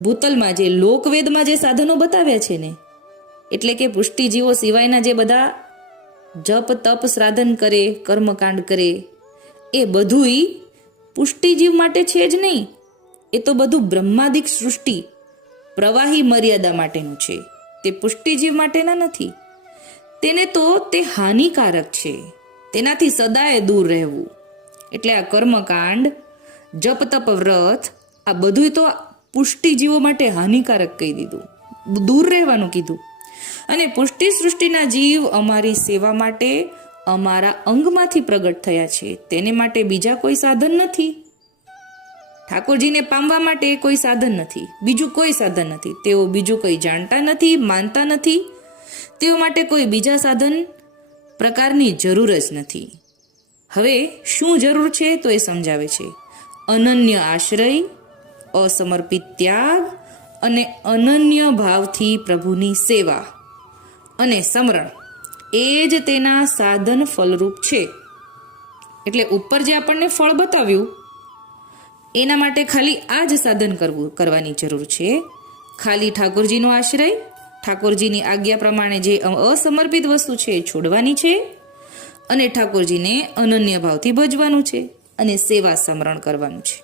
ભૂતલમાં જે લોકવેદમાં જે સાધનો બતાવ્યા છે ને, એટલે કે પુષ્ટિજીવો સિવાયના જે બધા જપ તપ શ્રાદ્ધ કરે, કર્મકાંડ કરે, એ બધુંય પુષ્ટિજીવ માટે છે જ નહીં. એ તો બધું બ્રહ્માદિક સૃષ્ટિ પ્રવાહી મર્યાદા માટેનું છે, તે પુષ્ટિજીવ માટેના નથી. તેને તો તે હાનિકારક છે, તેનાથી સદાય દૂર રહેવું. એટલે આ કર્મકાંડ, જપ તપ વ્રત, આ બધું તો પુષ્ટિજીવો માટે હાનિકારક કહી દીધું, દૂર રહેવાનું કીધું. અને પુષ્ટિ સૃષ્ટિના જીવ અમારી સેવા માટે અમારા અંગમાંથી પ્રગટ થયા છે, તેને માટે બીજા કોઈ સાધન નથી. ઠાકોરજીને પામવા માટે કોઈ સાધન નથી, બીજું કોઈ સાધન નથી. તેઓ બીજું કંઈ જાણતા નથી, માનતા નથી. તેઓ માટે કોઈ બીજા સાધન પ્રકારની જરૂર જ નથી. હવે શું જરૂર છે તો એ સમજાવે છે. અનન્ય આશ્રય, અસમર્પિત ત્યાગ અને અનન્ય ભાવથી પ્રભુની સેવા અને સમરણ, એ જ તેના સાધન ફલરૂપ છે. એટલે ઉપર જે આપણને ફળ બતાવ્યું, એના માટે ખાલી આ જ સાધન કરવાની જરૂર છે. ખાલી ઠાકોરજીનો આશ્રય, ઠાકોરજીની આજ્ઞા પ્રમાણે જે અસમર્પિત વસ્તુ છે એ છોડવાની છે, અને ઠાકોરજીને અનન્ય ભાવથી ભજવાનું છે, અને સેવા સમરણ કરવાનું છે.